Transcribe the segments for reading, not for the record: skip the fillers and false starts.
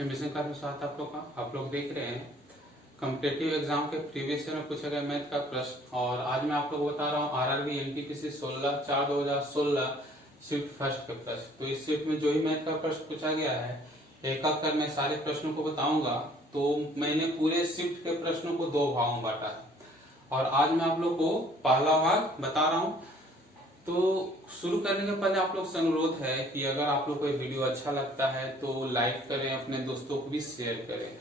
Admission class में स्वागत है आप लोग का। आप लोग देख रहे हैं कॉम्पिटेटिव एग्जाम के प्रीवियस ईयर में पूछा गया मैथ का प्रश्न, और आज मैं आप लोग को बता रहा हूँ आरआरबी एनटीपीसी 16/4/2016 शिफ्ट फर्स्ट के प्रश्न। तो इस शिफ्ट में जो भी मैथ का प्रश्न पूछा गया है एक एक कर मैं सारे प्रश्नों को बताऊंगा। तो मैंने पूरे शिफ्ट के प्रश्नों को दो भागों में बांटा है और आज मैं आप लोग को पहला भाग बता रहा हूँ। तो शुरू करने के पहले आप लोग से अनुरोध है कि अगर आप लोग को ये वीडियो अच्छा लगता है तो लाइक करें, अपने दोस्तों को भी शेयर करें,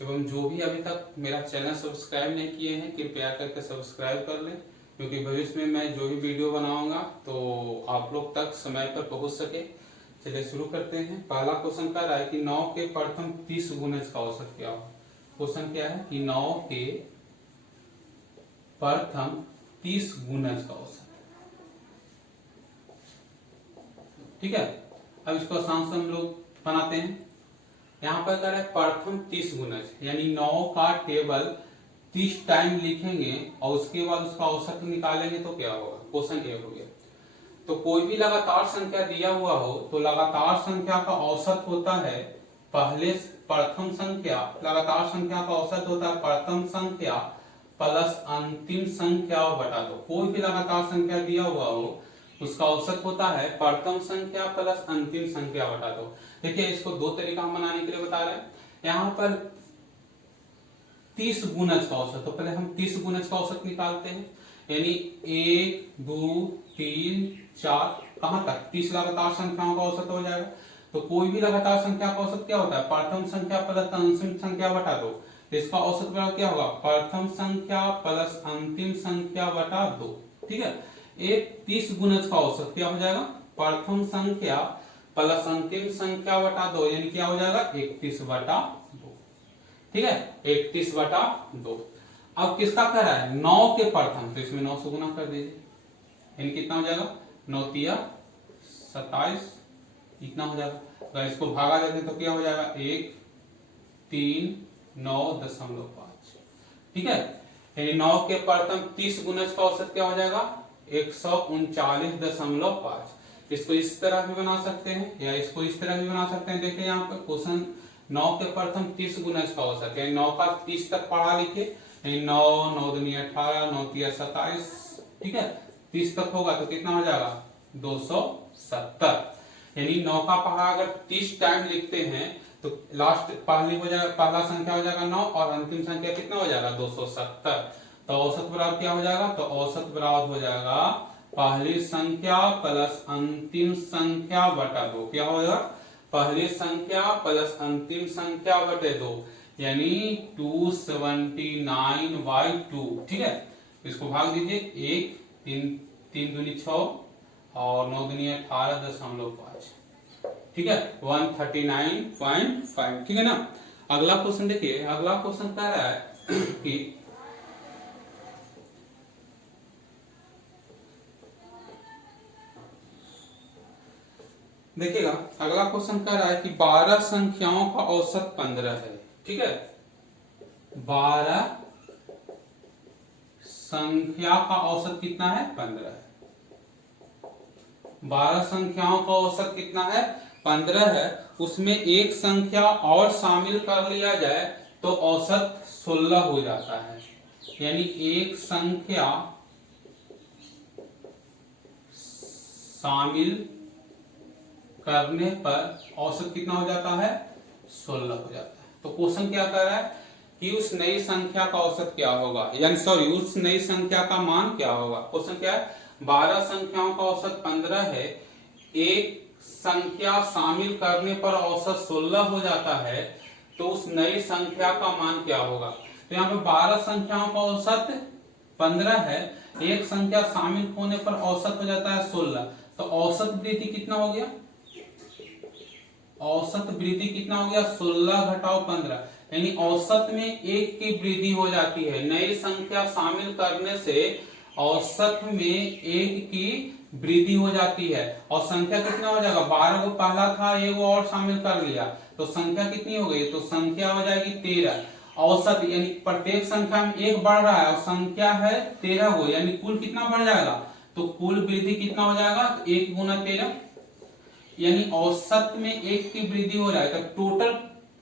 एवं जो भी अभी तक मेरा चैनल सब्सक्राइब नहीं किए हैं कृपया करके सब्सक्राइब कर लें, क्योंकि भविष्य में मैं जो भी वीडियो बनाऊंगा तो आप लोग तक समय पर पहुंच सके। चलिए शुरू करते हैं। पहला क्वेश्चन कह रहा है कि 9 के प्रथम 30 गुणज का औसत क्या हो। क्वेश्चन क्या है कि 9 के प्रथम 30 गुणज का औसत। ठीक है, अब इसको आसान से हम लोग बनाते हैं। यहाँ पर कह रहा है प्रथम 30 गुणज, यानी 9 का टेबल 30 टाइम लिखेंगे और उसके बाद उसका औसत निकालेंगे तो क्या होगा। क्वेश्चन ये हो गया। तो कोई भी लगातार संख्या दिया हुआ हो तो लगातार संख्या का औसत होता है पहले प्रथम संख्या, लगातार संख्या का औसत होता है प्रथम संख्या प्लस अंतिम संख्या बटा दो। कोई भी लगातार संख्या दिया हुआ हो उसका औसत होता है प्रथम संख्या प्लस अंतिम संख्या बटा दो। देखिए इसको दो तरीका हम बनाने के लिए बता रहे हैं। यहाँ पर 30 गुणज का औसत, तो पहले हम 30 गुणज का औसत निकालते हैं, यानी 1 2 3 4 कहां तक 30 लगातार संख्याओं का औसत हो जाएगा। तो कोई भी लगातार संख्या का औसत क्या होता है प्रथम संख्या प्लस अंतिम संख्या बटा दो। तो इसका औसत बराबर क्या होगा प्रथम संख्या प्लस अंतिम संख्या बटा दो। ठीक है, एक 30 गुणज का औसत क्या हो जाएगा प्रथम संख्या प्लस अंतिम संख्या बटा दो, यानी क्या हो जाएगा 31/2। ठीक है, 31/2। अब किसका कह रहा है 9 के प्रथम, तो इसमें 9 से गुना कर दीजिए, यानी कितना हो जाएगा 9 तिया 27, इतना हो जाएगा। अगर इसको भागा देते तो क्या हो जाएगा 1 3 9.5। ठीक है, यानी 9 के प्रथम 30 गुणज का औसत क्या हो जाएगा 139.5। इसको इस तरह भी बना सकते हैं या इसको इस तरह भी बना सकते हैं। देखिए यहाँ पे क्वेश्चन 9 के प्रथम 30 गुणज का औसत, यानी 9 का 30 तक पढ़ा लिखे, 9 9 दूनी 18 9 तिया 27। ठीक है, 30 तक होगा तो कितना हो जाएगा 270, यानी 9 का पढ़ा अगर 30 टाइम लिखते हैं तो लास्ट पहली हो जाएगा, पहला संख्या हो जाएगा 9 और अंतिम संख्या कितना हो जाएगा 270। तो औसत बराबर क्या हो जाएगा, तो औसत बराबर हो जाएगा पहली संख्या प्लस अंतिम संख्या बटा दो। क्या हो जाएगा पहली संख्या प्लस अंतिम संख्या बटे 2, यानी 279/2। ठीक है, इसको भाग दीजिए 1 3 3 दूनी 6 और 9 दूनी 18.5। ठीक है, 139.5। ठीक है ना। अगला क्वेश्चन देखिए, अगला क्वेश्चन कह रहा है कि देखिएगा अगला क्वेश्चन कह रहा है कि 12 संख्याओं का औसत 15 है। ठीक है, 12 संख्या का औसत कितना है 15 है। 12 संख्याओं का औसत कितना है 15 है। उसमें एक संख्या और शामिल कर लिया जाए तो औसत 16 हो जाता है, यानी एक संख्या शामिल करने पर औसत कितना हो जाता है 16 हो जाता है। तो क्वेश्चन क्या कर रहा है कि उस नई संख्या का औसत क्या होगा, यानी सॉरी उस नई संख्या का मान क्या होगा। क्वेश्चन क्या है 12 संख्याओं का औसत 15 है, एक संख्या शामिल करने पर औसत 16 हो जाता है, तो उस नई संख्या का मान क्या होगा। तो यहाँ पे 12 संख्याओं का औसत 15 है, एक संख्या शामिल होने पर औसत हो जाता है 16। तो औसत वृद्धि कितना हो गया, औसत वृद्धि कितना हो गया 16 घटाओ 15, यानी औसत में 1 की वृद्धि हो जाती है। नई संख्या शामिल करने से औसत में 1 की वृद्धि हो जाती है और संख्या कितना हो जाएगा 12 को पहला था, एक और शामिल कर लिया तो संख्या कितनी हो गई, तो संख्या हो जाएगी 13। औसत यानी प्रत्येक संख्या में 1 बढ़ रहा है और संख्या है 13 को, यानी कुल कितना बढ़ जाएगा, तो कुल वृद्धि कितना हो जाएगा 1 गुना 13, यानी औसत में 1 की वृद्धि हो जाए तो टोटल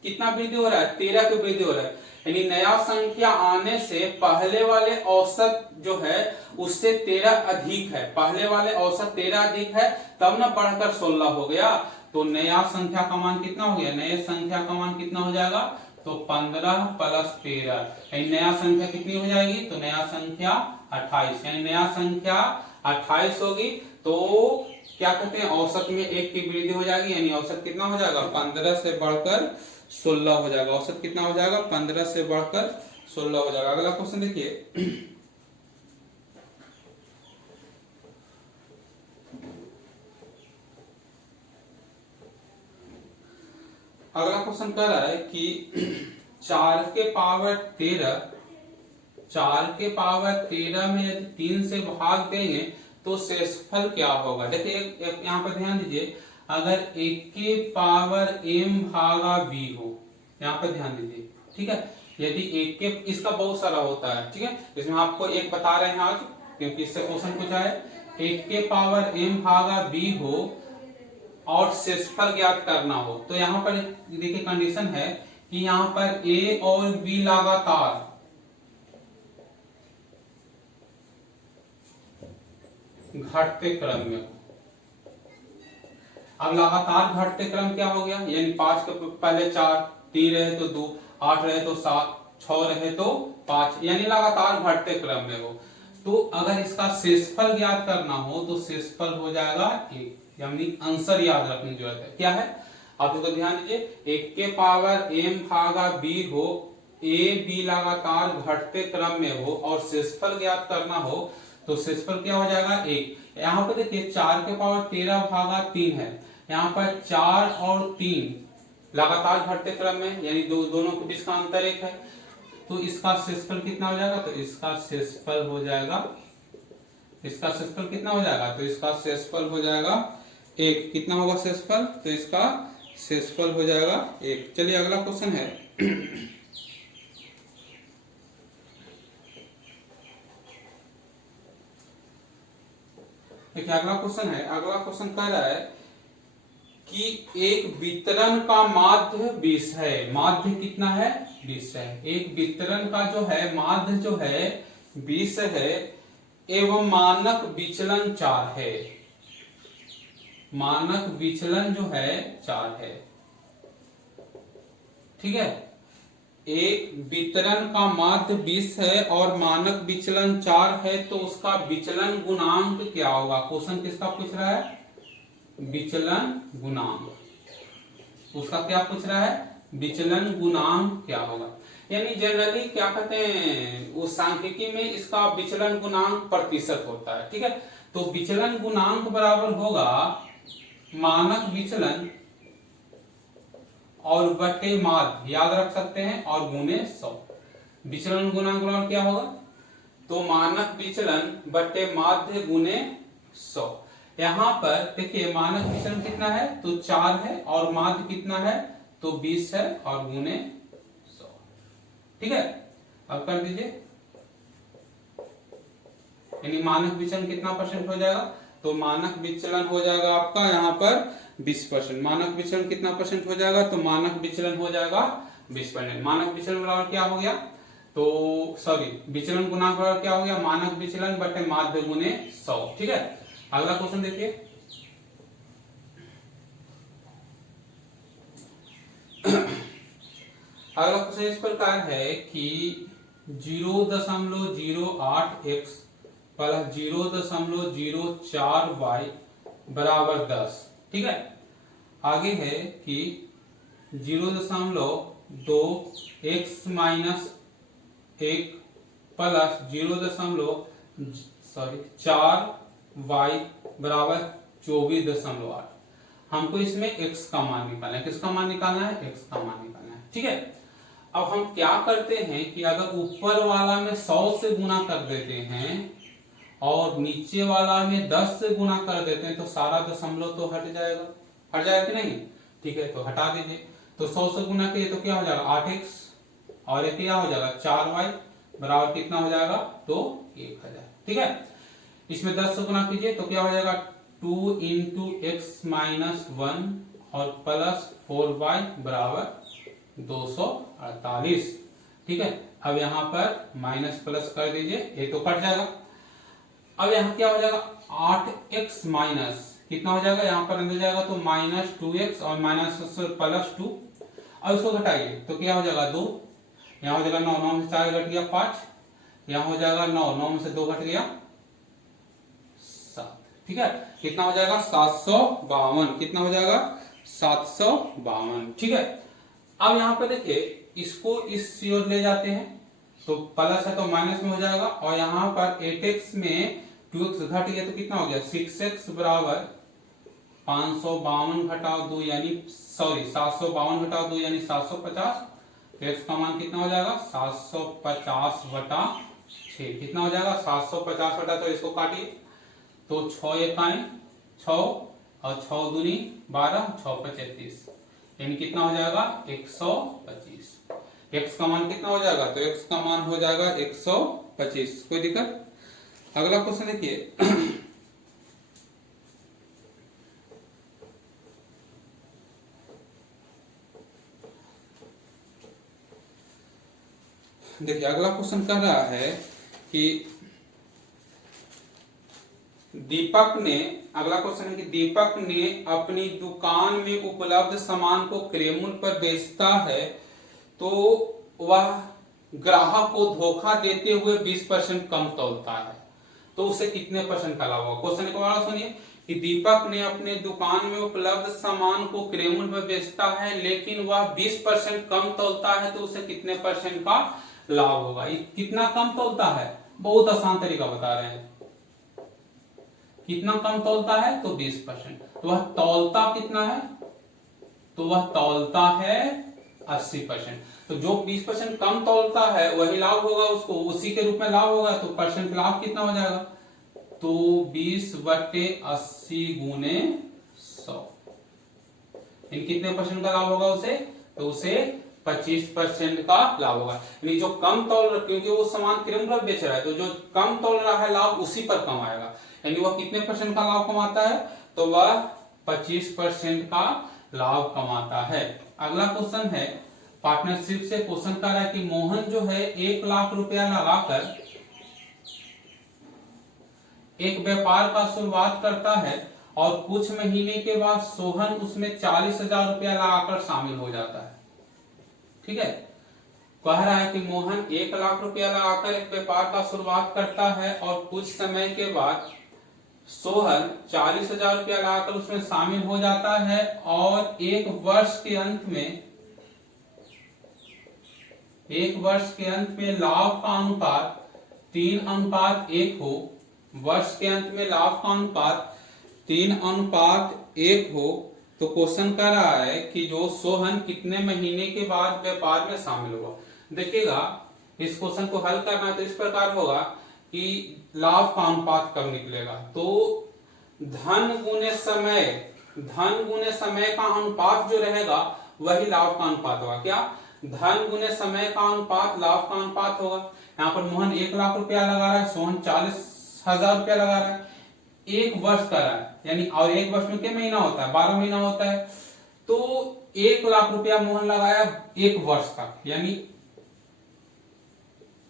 कितना वृद्धि हो रहा है, 13 की वृद्धि हो रहा है। यानी नया संख्या आने से पहले वाले औसत जो है उससे 13 अधिक है, पहले वाले औसत 13 अधिक है, तब ना बढ़कर 16 हो गया। तो नया संख्या का मान कितना हो गया, नए संख्या का मान कितना हो जाएगा, तो 15 प्लस 13, यानी नया संख्या कितनी हो जाएगी, तो नया संख्या 28, यानी नया संख्या 28 होगी। तो क्या कहते हैं, औसत में 1 की वृद्धि हो जाएगी, यानी औसत कितना हो जाएगा, 15 से बढ़कर 16 हो जाएगा। औसत कितना हो जाएगा, 15 से बढ़कर 16 हो जाएगा। अगला क्वेश्चन देखिए, अगला क्वेश्चन कह रहा है कि 4 के पावर 13 में यदि 3 से भाग देंगे तो शेषफल क्या होगा। देखिए यहाँ पर ध्यान दीजिए, अगर 1 के पावर m भागा b हो, यहाँ पर ध्यान दीजिए, ठीक है। यदि 1 के, इसका बहुत सारा होता है, ठीक है, इसमें आपको एक बता रहे हैं आज क्योंकि इससे क्वेश्चन पूछा है। 1 के पावर m भागा b हो और शेषफल ज्ञात करना हो, तो यहाँ पर देखिए कंडीशन है कि यहाँ पर a और b लगातार घटते क्रम में हो। अब लगातार घटते क्रम क्या हो गया, यानी 5 के पहले 4, 3 रहे तो 2, 8 रहे तो 7, 6 रहे तो 5, यानी लगातार घटते क्रम में हो। तो अगर इसका शेषफल ज्ञात करना हो तो शेषफल हो जाएगा 1, यानी आंसर याद रखने की जरूरत है। क्या है, आप इसको ध्यान दीजिए, 1 के पावर m भागा b हो, a b लगातार घटते क्रम में हो और शेषफल ज्ञात करना हो तो शेषफल क्या हो जाएगा 1। यहाँ पर देखिए 4 के पावर 13 भागा 3 है, यहाँ पर 4 और 3 लगातार घटते क्रम में, यानी दोनों के बीच का अंतर 1 है, तो इसका शेषफल कितना हो जाएगा, तो इसका शेषफल हो जाएगा, इसका शेषफल कितना हो जाएगा, तो इसका शेषफल हो जाएगा 1। कितना होगा शेषफल, तो इसका शेषफल हो जाएगा 1। चलिए अगला क्वेश्चन है, देखिए अगला क्वेश्चन है, अगला क्वेश्चन कह रहा है कि एक वितरण का माध्य 20 है। माध्य कितना है, 20 है। एक वितरण का जो है माध्य जो है 20 है एवं मानक विचलन 4 है। मानक विचलन जो है 4 है, ठीक है। एक वितरण का माध्य 20 है और मानक विचलन 4 है, तो उसका विचलन गुणांक क्या होगा। क्वेश्चन किसका पूछ रहा है, विचलन गुणांक। उसका क्या पूछ रहा है, विचलन गुणांक क्या होगा। यानी जनरली क्या कहते हैं, उस सांख्यिकी में इसका विचलन गुणांक प्रतिशत होता है, ठीक है। तो विचलन गुणांक बराबर होगा मानक विचलन और बटे माध्य, याद रख सकते हैं, और गुणे 100। विचलन गुणांक बराबर क्या होगा, तो मानक विचलन बटे माध्य गुणे 100। यहाँ पर देखिए मानक विचलन कितना है, तो 4 है, और माध्य कितना है, तो 20 है, और गुणे 100, ठीक है। अब कर दीजिए, यानी मानक विचलन कितना % हो जाएगा, तो मानक विचलन हो जाएगा आपका यहाँ पर 20%। मानक विचलन कितना % हो जाएगा, तो मानक विचलन हो जाएगा 20%। मानक विचलन बराबर क्या हो गया, तो सॉरी विचलन गुणांक बराबर क्या हो गया, मानक विचलन बटे माध्य गुणे 100, ठीक है। अगला क्वेश्चन देखिए, अगला क्वेश्चन इस प्रकार है कि 0.08x प्लस 0.04y बराबर 10, ठीक है। आगे है कि 0.2x माइनस 1 प्लस 0.4y बराबर 24.8। हमको इसमें x का मान निकालना है। किसका मान निकालना है, x का मान निकालना है, ठीक है। अब हम क्या करते हैं कि अगर ऊपर वाला में 100 से गुणा कर देते हैं और नीचे वाला में 10 से गुणा कर देते हैं, तो सारा दशमलव तो हट जाएगा, हट जाएगा कि नहीं, ठीक है। तो हटा दीजिए, तो 100 से गुना किए तो क्या हो जाएगा 8x, और एक क्या हो जाएगा 4y बराबर कितना हो जाएगा, तो 1000, ठीक है। इसमें 10 से गुना कीजिए तो क्या हो जाएगा 2 इंटू एक्स माइनस 1 और प्लस 4y बराबर 248। ठीक है, अब यहाँ पर माइनस प्लस कर दीजिए, ये तो कट जाएगा। अब यहाँ क्या हो जाएगा, 8x माइनस कितना हो जाएगा, यहाँ पर अंदर जाएगा तो -2x और माइनस प्लस 2। अब इसको घटाइए तो क्या हो जाएगा 2, यहाँ हो जाएगा 9, 9 में 4 घट गया 5, यहाँ हो जाएगा 9, 9 में से 2 घट गया 7। ठीक है, कितना हो जाएगा 752, कितना हो जाएगा 752। ठीक है, अब यहाँ पे देखिए इसको इस ओर ले जाते हैं तो प्लस है तो माइनस में हो जाएगा, और यहाँ पर 8x में 2x घट गया तो कितना हो गया 6x बराबर 552 घटाओ 2 यानी 752 घटाओ 2 यानी 750। तो x का मान कितना हो जाएगा 750 बटा 6, कितना हो जाएगा 750 बटा, तो इसको काटिए तो 6 एकाएं 6 और 6 दूनी 12, 6 पर 33 यानी कितना हो जाएगा 125। x का मान कितना हो जाएगा, तो x का मान हो जाएगा 125। कोई दिक्कत। अगला क्वेश्चन देखिए देखिए अगला क्वेश्चन कह रहा है कि अगला क्वेश्चन है कि दीपक ने अपनी दुकान में उपलब्ध सामान को क्रय मूल्य पर बेचता है तो वह ग्राहक को धोखा देते हुए 20% कम तौलता है, तो उसे कितने परसेंट का लाभ होगा। क्वेश्चन को बड़ा सुनिए कि दीपक ने अपने दुकान में उपलब्ध सामान को क्रय मूल्य पर बेचता है लेकिन वह 20% कम तौलता है, तो उसे कितने परसेंट का लाभ होगा। कितना कम तौलता है, बहुत आसान तरीका बता रहे हैं। कितना कम तौलता है तो 20%, तो वह तौलता कितना है, तो वह तौलता है 80%। तो जो 20% कम तौलता है वही लाभ होगा, उसको उसी के रूप में लाभ होगा, तो परसेंट लाभ कितना हो जाएगा, तो 20/80 गुने 100 इन कितने परसेंट का लाभ होगा उसे, तो उसे 25% का लाभ होगा। यानी जो कम तौल, क्योंकि वो सामान क्रय मूल्य बेच रहा है तो जो कम तौल रहा है लाभ उसी पर कमाएगा, यानी वह कितने परसेंट का लाभ कमाता है, तो वह 25% का लाभ कमाता है। अगला क्वेश्चन है पार्टनरशिप से। क्वेश्चन कर रहा है कि मोहन जो है 1 लाख रुपया लगाकर एक व्यापार का शुरुआत करता है और कुछ महीने के बाद सोहन उसमें 40,000 रुपया लगाकर शामिल हो जाता है। ठीक है, कह रहा है कि मोहन 1 लाख रुपया लगाकर एक व्यापार का शुरुआत करता है और कुछ समय के बाद सोहन 40,000 रुपया लगाकर उसमें शामिल हो जाता है और एक वर्ष के अंत में लाभ का अनुपात 3:1 हो, वर्ष के अंत में लाभ का अनुपात 3:1 हो, तो क्वेश्चन कर रहा है कि जो सोहन कितने महीने के बाद व्यापार में शामिल हुआ। देखिएगा इस क्वेश्चन को हल करना तो इस प्रकार होगा कि लाभ का अनुपात कब निकलेगा, तो धन गुने समय का अनुपात जो रहेगा वही लाभ का अनुपात होगा। क्या, धन गुने समय का अनुपात लाभ का अनुपात होगा। यहाँ पर मोहन 1 लाख रुपया लगा रहा है, सोहन 40,000 रुपया लगा रहा है, 1 वर्ष का रहा है, यानी और 1 वर्ष में क्या महीना होता है, 12 महीना होता है, तो 1 लाख रुपया मोहन लगाया 1 वर्ष तक, यानी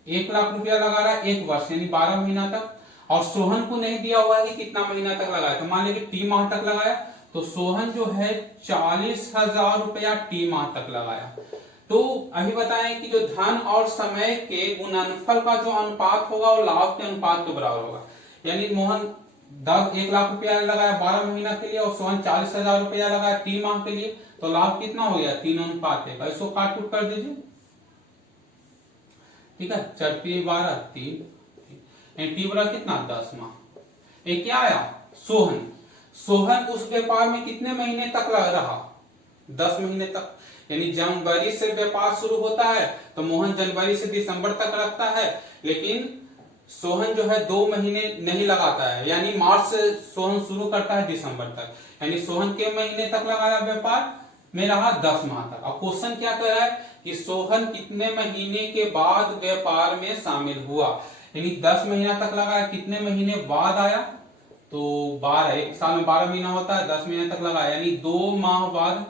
1 लाख रुपया लगा रहा है 1 वर्ष यानी 12 महीना तक, और सोहन को नहीं दिया हुआ है कि कितना महीना तक लगाया, तो मान लीजिए टी माह तक लगाया, तो सोहन जो है 40,000 रुपया टी माह तक लगाया। तो अभी बताएं कि जो धन और समय के गुणनफल का जो अनुपात होगा वो लाभ के अनुपात के बराबर होगा। यानी मोहन 1 लाख रुपया लगाया 12 महीना के लिए और सोहन 40,000 रुपया लगाया 3 माह के लिए, तो लाभ कितना हो गया 3:1। इसको काट कूट कर दीजिए। ठीक है, 4×12 3, टी बराबर कितना 10 माह। ये क्या आया, सोहन उस व्यापार में कितने महीने तक रहा, 10 महीने तक, यानी जनवरी से व्यापार शुरू होता है तो मोहन जनवरी से दिसंबर तक रखता है, लेकिन सोहन जो है 2 महीने नहीं लगाता है, यानी मार्च से सोहन शुरू करता है दिसंबर तक, यानी सोहन के महीने तक लगाया व्यापार में रहा 10 माह तक। अब क्वेश्चन क्या कर रहा है कि सोहन कितने महीने के बाद व्यापार में शामिल हुआ, यानी 10 महीना तक लगाया, कितने महीने बाद आया, तो 12, एक साल में 12 महीना होता है, 10 महीने तक लगाया, यानी 2 माह बाद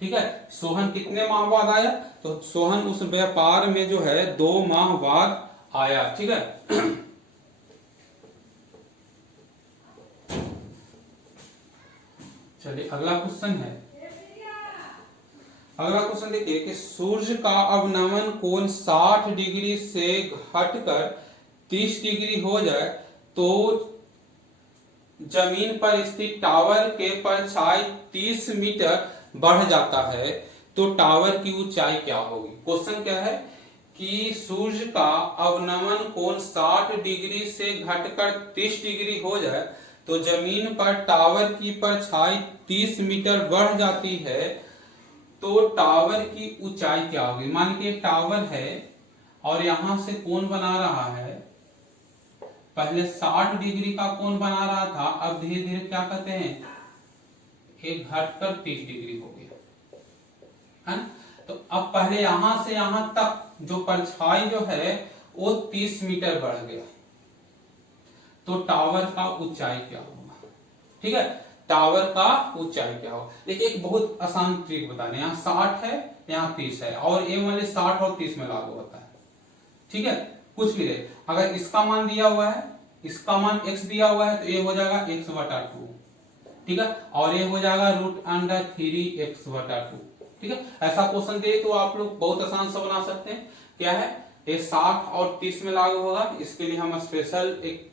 ठीक है। सोहन कितने माह बाद आया, तो सोहन उस व्यापार में जो है 2 माह बाद आया, ठीक है। चलिए अगला क्वेश्चन है। अगला क्वेश्चन देखिए कि सूर्य का अवनमन कोण 60 डिग्री से घटकर 30 डिग्री हो जाए तो जमीन पर स्थित टावर के परछाई 30 मीटर बढ़ जाता है, तो टावर की ऊंचाई क्या होगी। क्वेश्चन क्या है कि सूर्य का अवनमन कोण 60 डिग्री से घटकर 30 डिग्री हो जाए तो जमीन पर टावर की परछाई 30 मीटर बढ़ जाती है, तो टावर की ऊंचाई क्या होगी। मान लीजिए टावर है और यहां से कोण बना रहा है, पहले 60 डिग्री का कोण बना रहा था, अब धीरे धीरे क्या कहते हैं एक घटकर 30 डिग्री हो गया है। तो अब पहले यहां से यहां तक जो परछाई जो है वो 30 मीटर बढ़ गया, तो टावर का ऊंचाई क्या होगा, ठीक है। टावर का ऊंचाई क्या होगा। देखिए एक बहुत आसान ट्रिक बताने, यहाँ 60 है यहाँ 30 है और ये वाले 60 और 30 में लागू होता है, ठीक है। कुछ भी रहे, अगर इसका मान दिया हुआ है, इसका मान x दिया हुआ है, तो ये हो जाएगा x/2, ठीक है, और ये हो जाएगा √3x/2, ठीक है। ऐसा क्वेश्चन दे तो आप लोग बहुत आसान से बना सकते हैं। क्या है ये 60 और 30 में लागू होगा, इसके लिए हम स्पेशल एक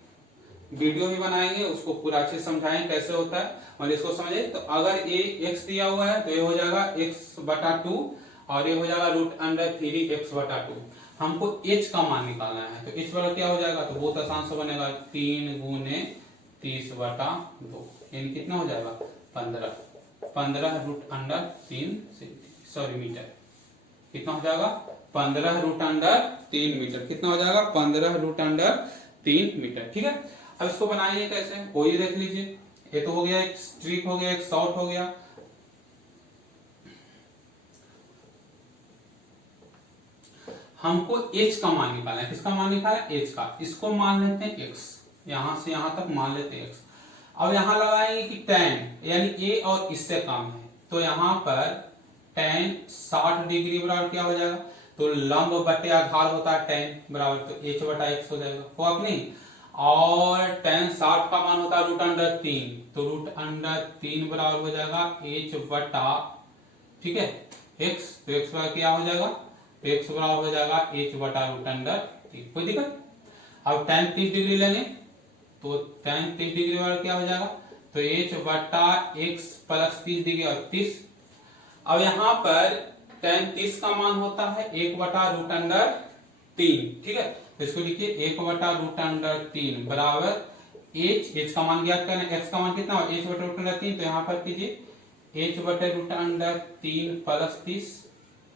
वीडियो भी बनाएंगे, उसको पूरा अच्छे समझाएंगे कैसे होता है और इसको समझे। तो अगर ये x दिया हुआ है तो ये हो जाएगा x/2 और ये हो जाएगा √3x/2। हमको h का मान निकालना है, तो h बड़ा क्या हो जाएगा, तो बहुत आसान से बनेगा 3 × 30/2, यानी कितना हो जाएगा 15 √3 मीटर। कितना हो जाएगा 15 √3 मीटर, कितना हो जाएगा 15 √3 मीटर, ठीक है। अब इसको बनाइए कैसे, वो ये देख लीजिए। ये तो हो गया एक स्ट्रिक हो गया, एक शॉर्ट हो गया। हमको h का मान निकालना है। किसका मान निकालना है, h का। इसको मान लेते हैं x, यहां से यहां तक मान लेते हैं x। अब यहां लगाएंगे कि tan यानी a और इससे कम है, तो यहां पर tan 60 डिग्री बराबर क्या हो जाएगा, तो लंब बटे आधार होता है tan बराबर, तो h/x हो जाएगा, हुआ कि नहीं। और tan 60 का मान होता है √3, तो √3 बराबर हो जाएगा h/, ठीक है, x। तो x बराबर क्या हो जाएगा, तो x बराबर हो जाएगा h/√3, कोई दिक्कत। अब tan 30 डिग्री लेंगे तो tan 30 डिग्री बराबर क्या हो जाएगा, तो h/x + 30 डिग्री और 30। अब यहाँ पर tan 30 का मान होता है 1/√3, ठीक है। तो इसको लिखिए 1/√3 बराबर h का मान ज्ञात करना है, x का मान कितना हो h/√3, तो यहाँ पर कीजिए h/√3 + 30,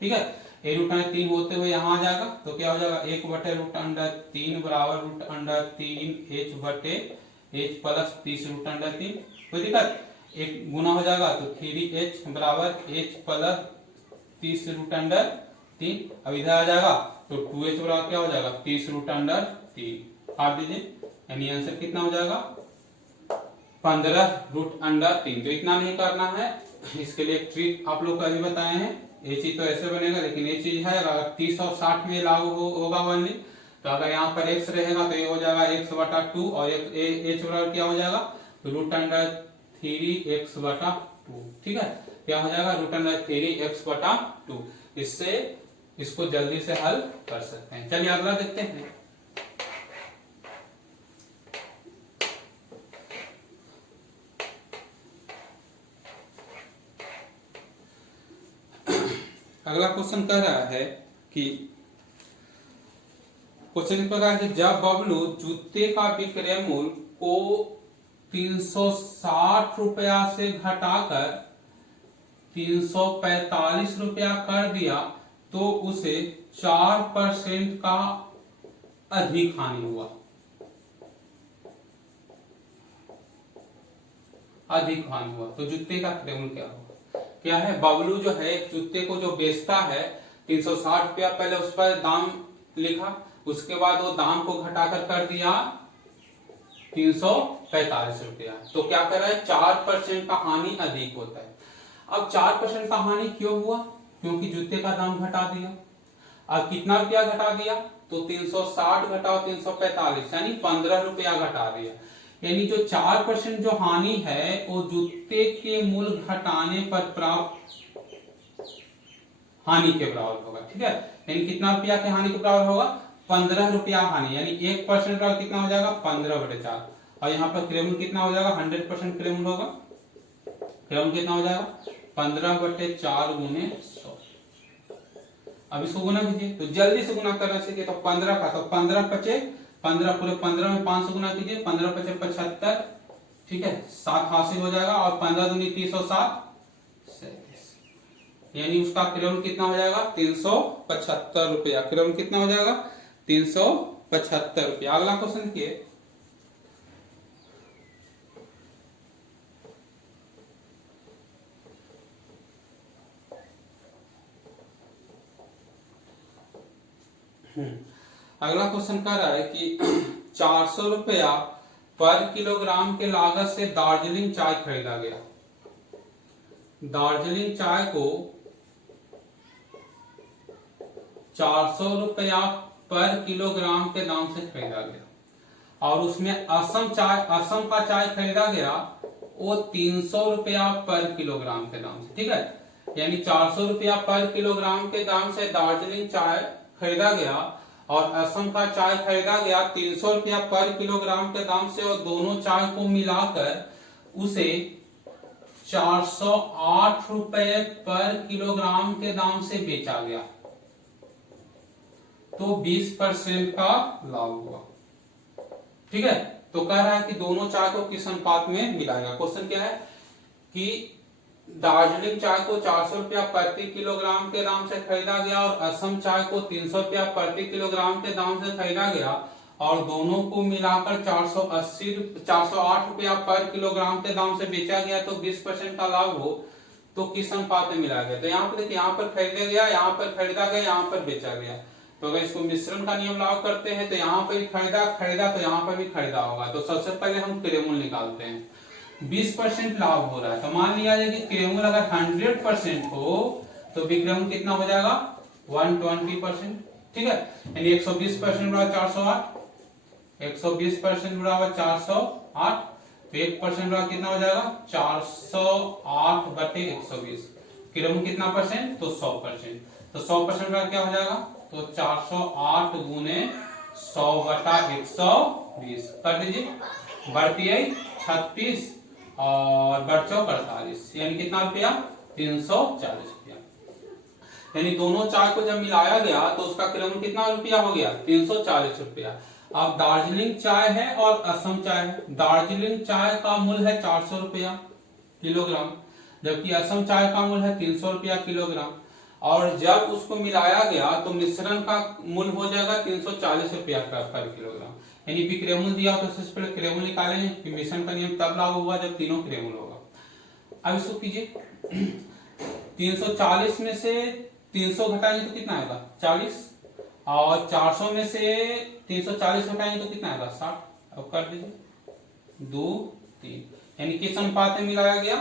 ठीक है। ये √3 होते हुए यहाँ आ जाएगा, तो क्या हो जाएगा 1/√3 बराबर √3 h + 30 √3, कोई दिक्कत। एक गुना हो जाएगा तो 3h बराबर h + 30 √3। अब इधर आ जाएगा तो 2h बराबर क्या हो जाएगा 30 √3, काट दीजिए, यानी आंसर कितना हो जाएगा 15 √3। तो इतना नहीं करना है, इसके लिए एक ट्रिक आप लोग को अभी बताए हैं। ये चीज तो ऐसे बनेगा, लेकिन ये चीज है अगर 30 और 60 में लागू होगा ओनली, तो अगर यहाँ पर x रहेगा तो ये हो जाएगा x/2 और h बराबर क्या हो जाएगा √3x/2, ठीक है। क्या हो जाएगा √3x/2। इससे इसको जल्दी से हल कर सकते हैं। चलिए अगला देखते हैं। अगला क्वेश्चन कह रहा है कि क्वेश्चन इस प्रकार है, जब बबलू जूते का विक्रय मूल्य को 360 रुपया से घटाकर 345 रुपया कर दिया तो उसे 4% का अधिक हानि हुआ। अधिक हानि हुआ तो जूते का विक्रय मूल्य क्या होगा। क्या है, बबलू जो है जूते को जो बेचता है 360 रुपया पहले उस पर दाम लिखा, उसके बाद वो दाम को घटाकर कर दिया 345 रुपया, तो क्या कर रहा है 4% का हानि अधिक होता है। अब 4% का हानि क्यों हुआ? क्योंकि जूते का दाम घटा दिया। अब कितना रुपया घटा दिया? तो 360 घटाओ 345 यानी 15 रुपया घटा दिया। यानी जो 4% जो हानि है वो जूते के मूल्य घटाने पर प्राप्त हानि के बराबर होगा। ठीक है, यानी कितना रुपया के हानि के बराबर होगा? 15 रुपया हानि, यानी 1% का कितना हो जाएगा? 15/4। और यहाँ पर क्रेमूल कितना हो जाएगा? 100% क्रेमूल होगा। क्रेमूल कितना हो जाएगा? 15/4 गुने 100। अब इसको गुना कीजिए, तो जल्दी से गुना करना सीखिए। तो 15 का, तो 15 पचे 15, पूरे 15 में 5 से गुना कीजिए, 15 पचे 75। ठीक है, 7 हासिल हो जाएगा, और 15 दूनी 30 और 7 37, यानी उसका क्रेमूल कितना हो जाएगा? 375 रुपया। क्रेमूल कितना हो जाएगा? 375 रुपया। अगला क्वेश्चन देखिए, अगला क्वेश्चन कह रहा है कि 400 रुपया पर किलोग्राम के लागत से दार्जिलिंग चाय खरीदा गया। दार्जिलिंग चाय को 400 रुपया पर किलोग्राम के दाम से खरीदा गया, और उसमें असम का चाय खरीदा गया वो 300 रुपया पर किलोग्राम के दाम से। ठीक है, यानी 400 रुपया पर किलोग्राम के दाम से दार्जिलिंग चाय खरीदा गया, और असम का चाय खरीदा गया 300 रुपया पर किलोग्राम के दाम से, और दोनों चाय को मिलाकर उसे 408 रुपए पर किलोग्राम के दाम से बेचा गया। तो 20% का लाभ हुआ। ठीक है, तो कह रहा है कि दोनों चाय को किस अनुपात में मिलाएगा। क्वेश्चन क्या है कि दार्जिलिंग चाय को 400 रुपया प्रति किलोग्राम के दाम से खरीदा गया, और असम चाय को 300 रुपया प्रति किलोग्राम के दाम से खरीदा गया, और दोनों को मिलाकर 408 रुपया पर किलोग्राम के दाम से बेचा गया। तो 20% का लाभ हो तो किस अनुपात में मिला गया? तो यहाँ पर देखिए, यहाँ पर खरीदा गया, यहाँ पर खरीदा गया, यहाँ पर बेचा गया। तो अगर इसको मिश्रण का नियम लागू करते हैं तो यहाँ पर भी खरीदा तो यहाँ पर भी खरीदा होगा। तो सबसे पहले हम क्रेमूल निकालते हैं। 20% लाभ हो रहा है, तो मान लिया जाए कि क्रेमूल अगर 100% हो तो विक्रमूल कितना हो जाएगा? 120%। ठीक है, यानी 120% बराबर 408, 120% बराबर 408, तो 1% बराबर कितना हो जाएगा? 408/120। क्रेमूल कितना परसेंट? तो 100%। तो 100% बराबर क्या हो जाएगा? तो 408 गुने 100/120 कर दीजिए। बढ़ती है 36 और बढ़ चौक 48, यानी कितना रुपया? 340 रुपया। यानी दोनों चाय को जब मिलाया गया तो उसका क्रेमूल कितना रुपया हो गया? 340 रुपया। अब दार्जिलिंग चाय है और असम चाय है। दार्जिलिंग चाय का मूल्य है 400 रुपया किलोग्राम, जबकि असम चाय का मूल्य है 300 रुपया किलोग्राम। और जब उसको मिलाया गया तो मिश्रण का मूल्य हो जाएगा 340 रुपया पर किलोग्राम। यानी क्रेमूल दिया तो सबसे पहले क्रेमूल निकालेंगे, कि मिश्रण का नियम तब लागू होगा जब तीनों क्रेमूल होगा। अब इसको कीजिए, 340 में से 300 घटाएंगे तो कितना आएगा? 40, और 400 में से 340 घटाएंगे तो कितना आएगा? 60। अब कर दीजिए 2 3, यानी किस अनुपात में मिलाया गया?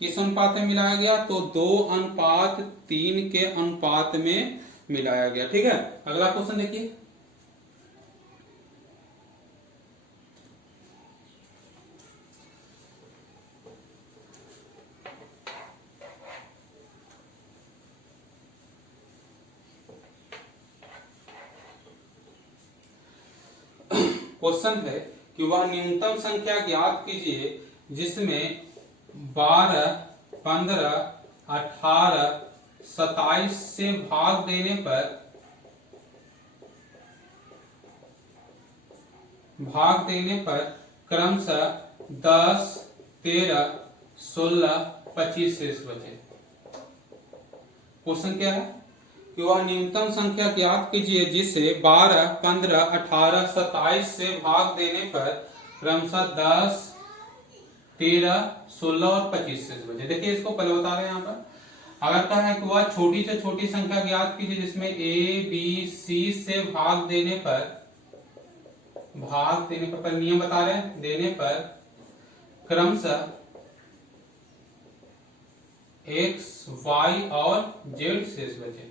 किस अनुपात में मिलाया गया? तो 2:3 के अनुपात में मिलाया गया। ठीक है, अगला क्वेश्चन देखिए, क्वेश्चन है कि वह न्यूनतम संख्या ज्ञात कीजिए जिसमें 12, 15, 18, 27 से भाग देने पर क्रमशः 10, 13, 16, 25 शेष बचे। क्वेश्चन क्या है कि वह न्यूनतम संख्या ज्ञात कीजिए जिसे 12, 15, 18, 27 से भाग देने पर क्रमशः 10, 13, 16 और 25 शेष बचे। देखिए इसको पहले बता रहे हैं यहाँ पर। अगर कहा है कि वह छोटी से छोटी संख्या ज्ञात कीजिए जिसमें A, B, C से भाग देने पर नियम बता रहे हैं, देने पर क्रमशः एक्स वाई और जेड शेष बचे,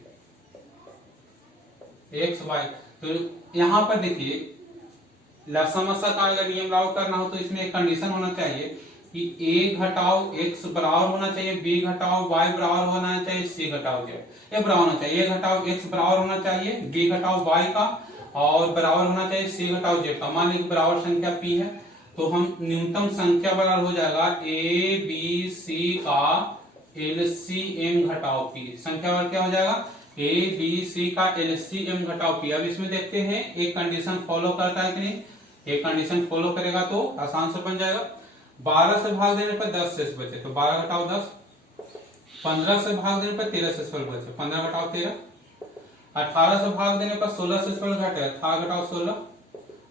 एक्स वाई। तो यहां पर देखिए समस्या का अगर नियम लागू करना हो तो इसमें एक कंडीशन होना चाहिए कि a घटाओ x बराबर होना चाहिए, b घटाओ y बराबर होना चाहिए, c घटाओ z ये बराबर होना चाहिए। a घटाओ x बराबर होना चाहिए, b घटाओ y का और बराबर होना चाहिए c घटाओ z का। मान लीजिए बराबर संख्या p है तो हम न्यूनतम संख्या बराबर हो जाएगा a b c का LCM घटाओ p। संख्या बराबर क्या हो जाएगा a b c का LCM घटाओ p। अब इसमें देखते हैं एक कंडीशन फॉलो करता है कि नहीं। एक कंडीशन फॉलो करेगा तो आसान से बन जाएगा। 12 से भाग देने पर 10 शेष बचे तो 12 घटाओ 10, 15 से भाग देने पर 13 शेष बचे 15 घटाओ 13, 18 से भाग देने पर 16 शेष घटे 18 घटाओ 16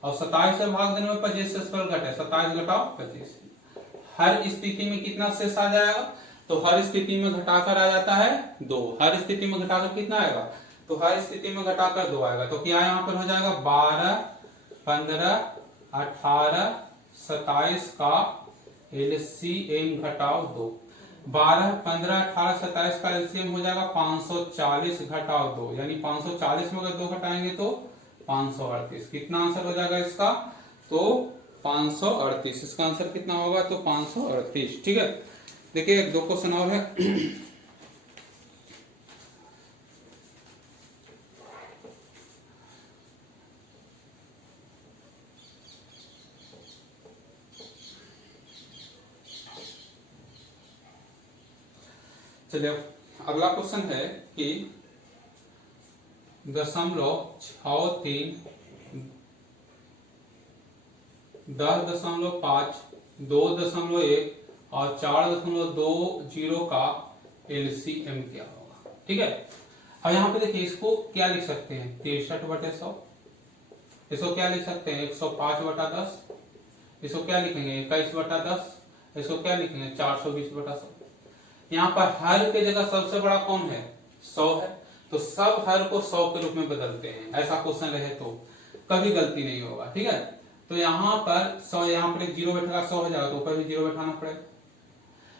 और 27 से भाग देने पर 25 शेष घटे 27 घटाओ 25। हर स्थिति में कितना शेष आ जाएगा तो हर स्थिति में घटाकर आ जाता है 2। हर स्थिति में घटाकर कितना आएगा तो हर स्थिति में घटाकर 2 आएगा। तो क्या यहाँ पर हो जाएगा 12 15 18 27 का LCM घटाओ 2। 12 15 18 27 का LCM हो जाएगा 540 घटाओ 2, यानी 540 में अगर 2 घटाएंगे तो 538। कितना आंसर हो जाएगा इसका तो 538। इसका आंसर कितना होगा तो 538। ठीक है, देखिए एक दो क्वेश्चन और है। चलिए अगला क्वेश्चन है कि 0.63 10.5 2.1 और 4.20 का LCM क्या होगा। ठीक है, अब यहाँ पे देखिए इसको क्या लिख सकते हैं 63/100, इसको क्या लिख सकते हैं 105/10, इसको क्या लिखेंगे 21/10, इसको क्या लिखेंगे 420/100। यहाँ पर हर के जगह सबसे बड़ा कौन है 100 है तो सब हर को 100 के रूप में बदलते हैं। ऐसा क्वेश्चन रहे तो कभी गलती नहीं होगा। ठीक है, तो यहाँ पर 100, यहाँ पर एक 0 बैठेगा 100 हो जाएगा तो ऊपर भी 0 बैठाना पड़ेगा।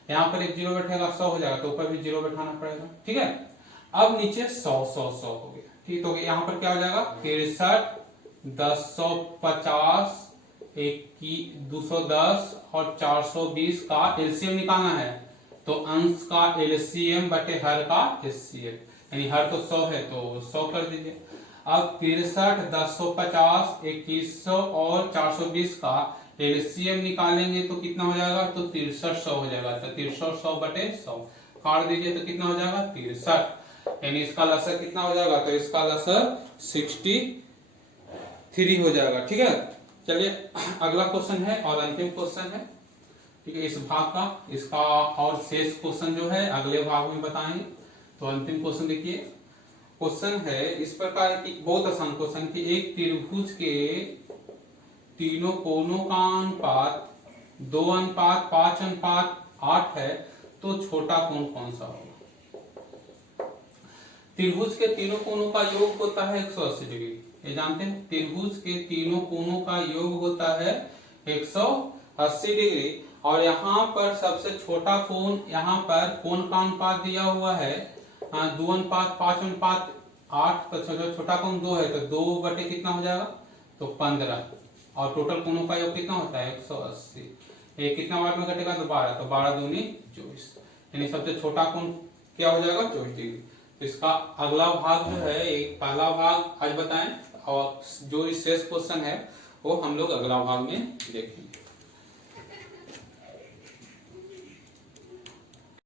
यहाँ पर एक 0 बैठेगा 100 हो जाएगा तो ऊपर भी 0 बैठाना पड़ेगा। ठीक है, अब नीचे 100 100 100 हो गया। ठीक, तो यहाँ पर क्या हो जाएगा 63 1050 210 और 420 का LCM निकालना है तो अंश का LCM बटे हर का HCF, यानी हर तो 100 है तो 100 कर दीजिए। अब 63 1050 2100 और 420 का LCM निकालेंगे तो कितना हो जाएगा तो 6300 हो जाएगा। तो 6300 बटे 100 काट दीजिए तो कितना हो जाएगा 63, यानी इसका लसर कितना हो जाएगा तो इसका लसर 63 हो जाएगा। ठीक है, चलिए अगला क्वेश्चन है और अंतिम क्वेश्चन है। ठीक है, इस भाग का इसका और शेष क्वेश्चन जो है अगले भाग में बताएंगे। तो अंतिम क्वेश्चन देखिए, क्वेश्चन है इस प्रकार की, बहुत आसान क्वेश्चन कि एक त्रिभुज के तीनों कोनों का अनुपात 2:5:8 है तो छोटा कोण कौन सा होगा। त्रिभुज के तीनों कोनों का योग होता है 180 डिग्री, ये जानते हैं। त्रिभुज के तीनों कोनों का योग होता है 180 डिग्री और यहाँ पर सबसे छोटा कोण, यहाँ पर कोण का अनुपात दिया हुआ है 2:5:8 तो छोटा कोण 2 है तो 2 बटे कितना हो जाएगा तो 15 और टोटल कोणों का योग कितना होता है 180। ये कितना बार में घटेगा तो 12, तो 12 दूनी 24, यानी सबसे छोटा कोण क्या हो जाएगा 24 डिग्री। तो इसका अगला भाग जो है एक पहला भाग आज बताएं और जो शेष क्वेश्चन है वो हम लोग अगला भाग में देखेंगे।